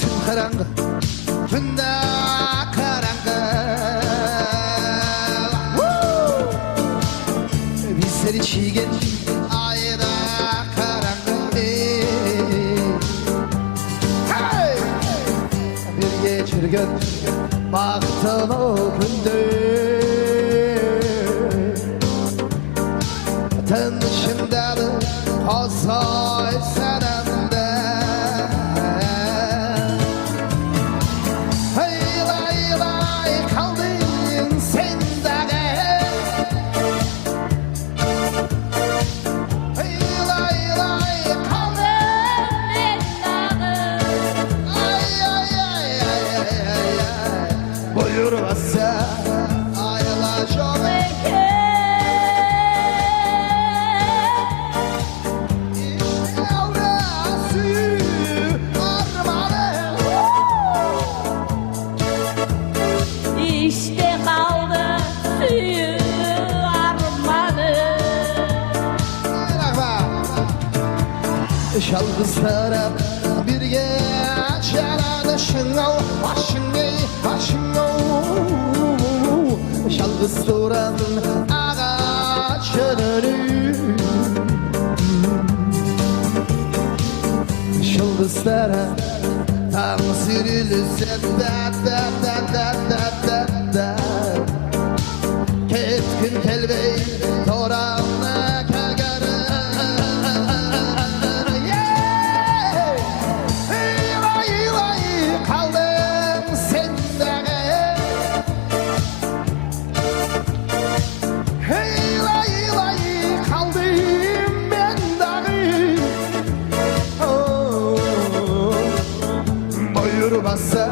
Tüm karanlık, tünde karanlık. Bizleri çiğgen ayda karanlık. Hey! Bir geçirgen baktın o günde. Tınışımdalı kosoy sanamda. Hey kaldın sen de. Hey kaldın ben de. Ay. Buyurmazsa ayla çok eke. İşte kaldı suyu armanı. Şalgızlara bir geç yalanışına başına şalgızların ağaçları şalgızlara tam sirilse da ketkin telbey toranına kagarı. Kaldım sende. Hey kaldım ben de. Buyurmazsa